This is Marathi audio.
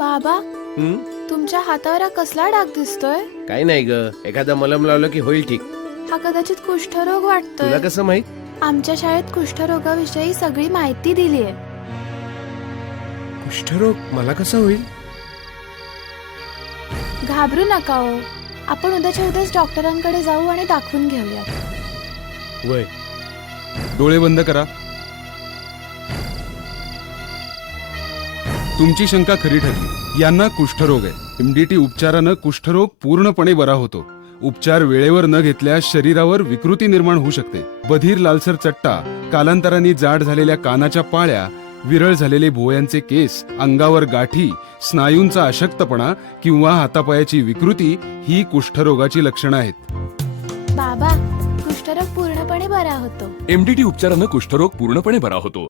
बाबा, तुमच्या हातावर हा कसला डाग दिसतोय? काही नाही ग, एखादा मलम लावलं की होईल ठीक. हा कदाचित कुष्ठरोग तुला वाटतोय. कसं माहित? आमच्या शाळेत कुष्ठरोगाविषयी सगळी माहिती दिली आहे. कुष्ठरोग मला कसा होईल? घाबरू नका हो, आपण उद्याच्या उद्याच डॉक्टरांकडे जाऊ आणि दाखवून घेऊया. वय डोळे बंद करा. तुमची शंका खरी ठरली. यांना कुष्ठरोग आहे. MDT उपचारानं कुष्ठरोग पूर्णपणे बरा होतो. उपचार वेळेवर न घेतल्यास शरीरावर विकृती निर्माण होऊ शकते. बधीर लालसर चट्टा, कालांतराने जाड झालेल्या कानाच्या पाळ्या, विरळ झालेले भुवयांचे केस, अंगावर गाठी, स्नायूंचा अशक्तपणा किंवा हातापायाची विकृती ही कुष्ठरोगाची लक्षणं आहेत. बाबा, कुष्ठरोग पूर्णपणे बरा होतो. MDT उपचारानं कुष्ठरोग पूर्णपणे बरा होतो.